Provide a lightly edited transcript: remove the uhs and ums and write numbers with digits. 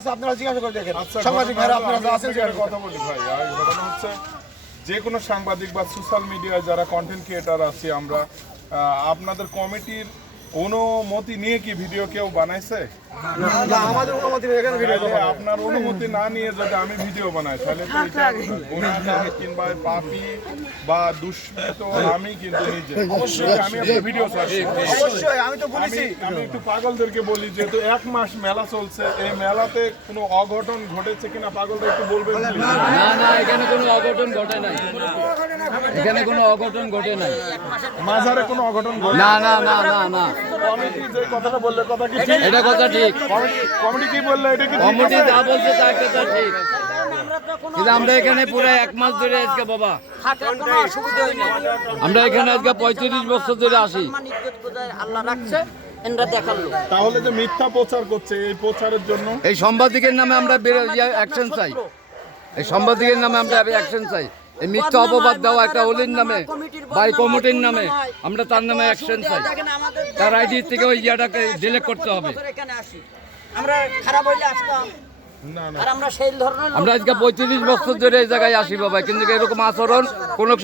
আপনারা জিজ্ঞাসা করে দেখেন আচ্ছা, সাংবাদিক ভাইরা আপনারা যা আছেন ঘটনার কথা বলি ভাই। আর ঘটনা হচ্ছে যে কোনো সাংবাদিক বা সোশ্যাল মিডিয়ায় যারা কন্টেন্ট ক্রিয়েটার আছি আমরা, আপনাদের কমিটির অনুমতি নিয়ে কি ভিডিও কেউ বানাইছে? না, আমাদের অনুমতি নেই এখানে ভিডিও তাহলে আপনার অনুমতি না নিয়ে যদি আমি ভিডিও বানাই তাহলে তো এটা গুনাহগার কিংবা পাপী বা দুষ্কৃত আমি কিন্তু নিজে। অবশ্যই আমি আপনার ভিডিও ছাড়ছি। অবশ্যই আমি তো বলেছি আমি একটু পাগলদেরকে বলি, যেহেতু 1 মাস মেলা চলছে, এই মেলাতে কোনো অঘটন ঘটেছে কিনা পাগলরা একটু বলবেন please? না না, এখানে কোনো অঘটন ঘটে নাই। এখানে কোনো অঘটন ঘটে নাই। মাঝারে কোনো অঘটন ঘটে না না না না না, কমিটি যে কথাটা বললে কথা কি ঠিক? এটা কথা ঠিক। কমিটি কি বললে এটা কি ঠিক কমিটি আছে? যা বলছে তার কথা ঠিক। কিন্তু আমরা এখানে পুরো 1 মাস ধরে আজকে বাবা, আমরা এখানে আজকে 35 বছর ধরে আসি। আল্লাহ রাখছে এনরা দেখালো। তাহলে যে মিথ্যা প্রচার করছে, এই প্রচারের জন্য এই সাংবাদিকের নামে আমরা অ্যাকশন চাই। এই সাংবাদিকের নামে আমরা অ্যাকশন চাই। এই মিথ্যা অপবাদ দেওয়া একটা অলির নামে বা এই কমিটির নামে, আমরা তার নামে অ্যাকশন চাই। তার আইডি থেকে ওই ইয়াটাকে ডিলিট করতে হবে। আমরা খারাপ হইলে আসতাম না না আর আমরা সেই ধরনের আমরা আজকে 35 বছর ধরে এই জায়গায় আসি বাবা, কিন্তু এরকম আচরণ কোনো